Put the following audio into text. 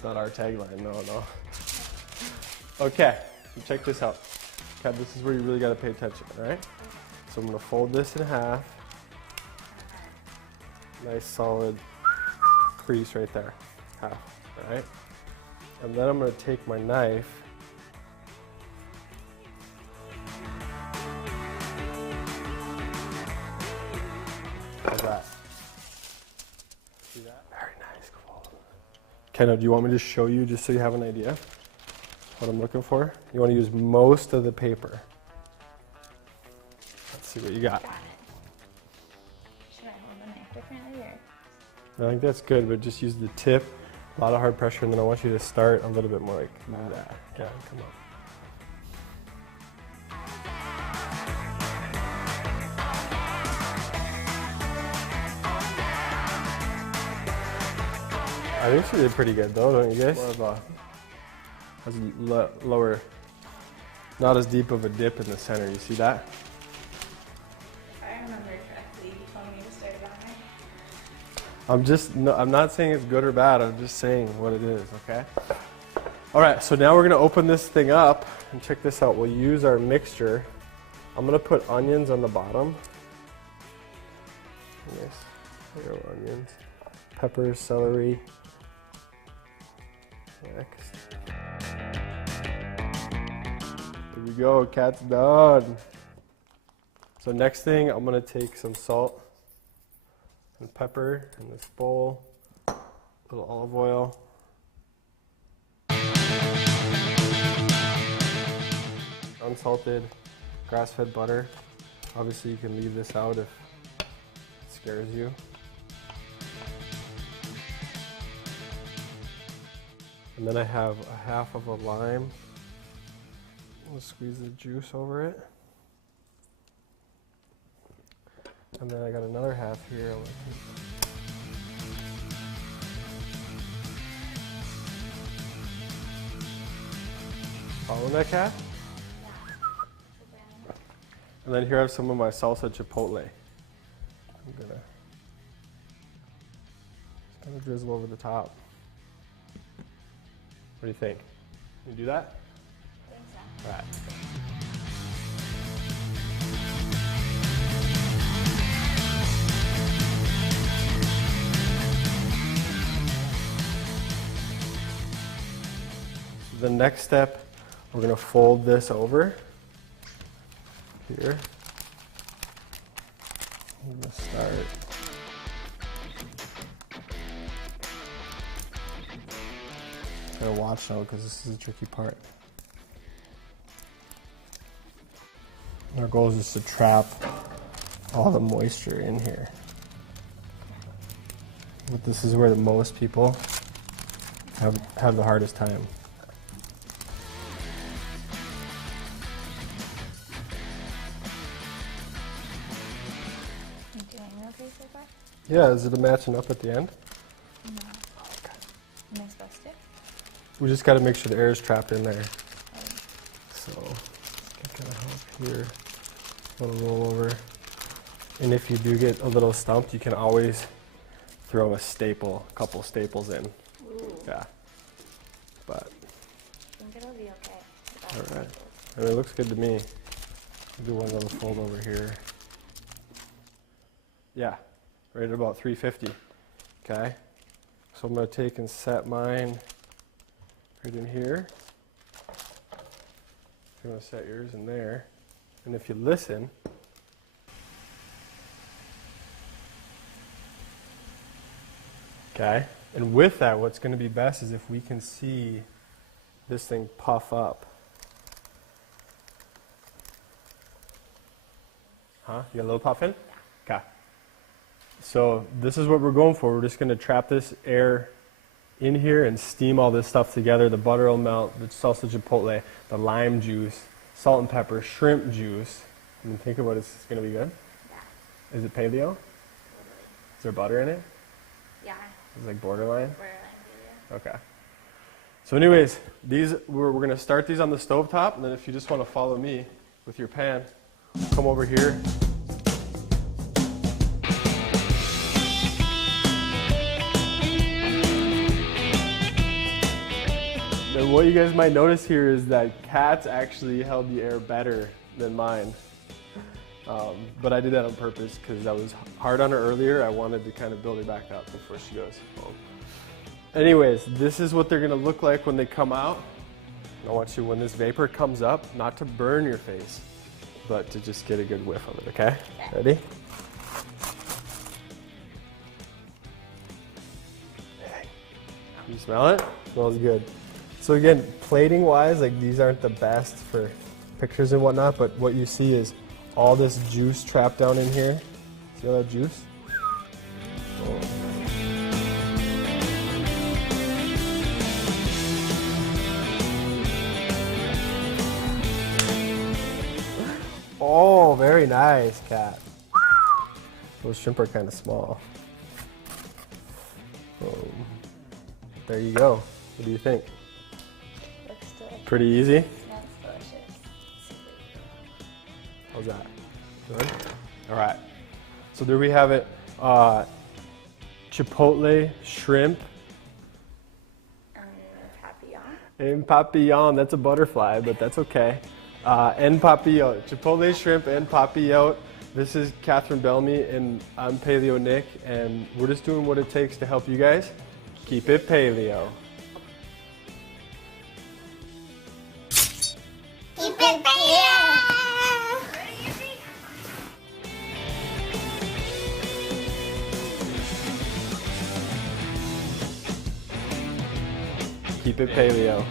That's not our tagline, no. Okay, so check this out. Okay, this is where you really gotta pay attention, all right? So I'm gonna fold this in half. Nice solid crease right there, half, all right? And then I'm gonna take my knife like that. See that? Very nice, cool. Okay, now do you want me to show you just so you have an idea what I'm looking for? You wanna use most of the paper. Let's see what you got. Got it. Should I hold the knife differently or? I think that's good, but just use the tip, a lot of hard pressure, and then I want you to start a little bit more like that. Yeah, come on. I think she did pretty good though, don't you guys? More of a lower, not as deep of a dip in the center. You see that? If I remember correctly, you told me to start about my. I'm not saying it's good or bad. I'm just saying what it is. Okay. All right. So now we're gonna open this thing up and check this out. We'll use our mixture. I'm gonna put onions on the bottom. Nice. There go onions, peppers, celery. Next. Here we go, cat's done. So next thing, I'm gonna take some salt and pepper in this bowl, a little olive oil. Unsalted grass-fed butter. Obviously you can leave this out if it scares you. And then I have a half of a lime. I'll squeeze the juice over it. And then I got another half here. Following that, Kat? Yeah. And then here I have some of my salsa chipotle. I'm gonna just kind of drizzle over the top. What do you think? Can you do that? I think so. All right. So the next step, we're going to fold this over here. I'm going to start. Gotta watch though, because this is a tricky part. Our goal is just to trap all the moisture in here. But this is where the most people have the hardest time. You doing okay so far? Yeah, is it matching up at the end? No. Okay. Am I supposed to? We just got to make sure the air is trapped in there. So, just gonna help here. A little roll over. And if you do get a little stumped, you can always throw a couple staples in. Ooh. Yeah. But. I think it'll be okay. All right. I mean, it looks good to me. I'll do one little fold over here. Yeah, right at about 350. Okay. So I'm going to take and set mine right in here. You're going to set yours in there. And if you listen, okay, and with that, what's going to be best is if we can see this thing puff up. Huh? You got a little puff in? Okay. So this is what we're going for. We're just going to trap this air in here and steam all this stuff together. The butter will melt, the salsa chipotle, the lime juice, salt and pepper, shrimp juice. I mean, think about it, it's going to be good. Yeah. Is it paleo? Is there butter in it? Yeah. It's like borderline? Borderline paleo. Okay. So anyways, we're going to start these on the stovetop, and then if you just want to follow me with your pan, come over here. And what you guys might notice here is that Kat's actually held the air better than mine. But I did that on purpose because I was hard on her earlier. I wanted to kind of build her back up before she goes home. Anyways, this is what they're gonna look like when they come out. I want you, when this vapor comes up, not to burn your face, but to just get a good whiff of it, okay? Ready? You smell it? Smells good. So again, plating wise, like these aren't the best for pictures and whatnot, but what you see is all this juice trapped down in here. See all that juice? Oh, very nice, Kat. Those shrimp are kind of small. There you go. What do you think? Looks delicious. Pretty easy? Smells delicious. How's that? Good? All right. So there we have it. Chipotle shrimp Papillon. and papillon. That's a butterfly, but that's okay. And papillote. Chipotle shrimp and papillote. This is Catherine Bellamy, and I'm Paleo Nick, and we're just doing what it takes to help you guys keep it paleo. Keep it paleo! Keep it paleo.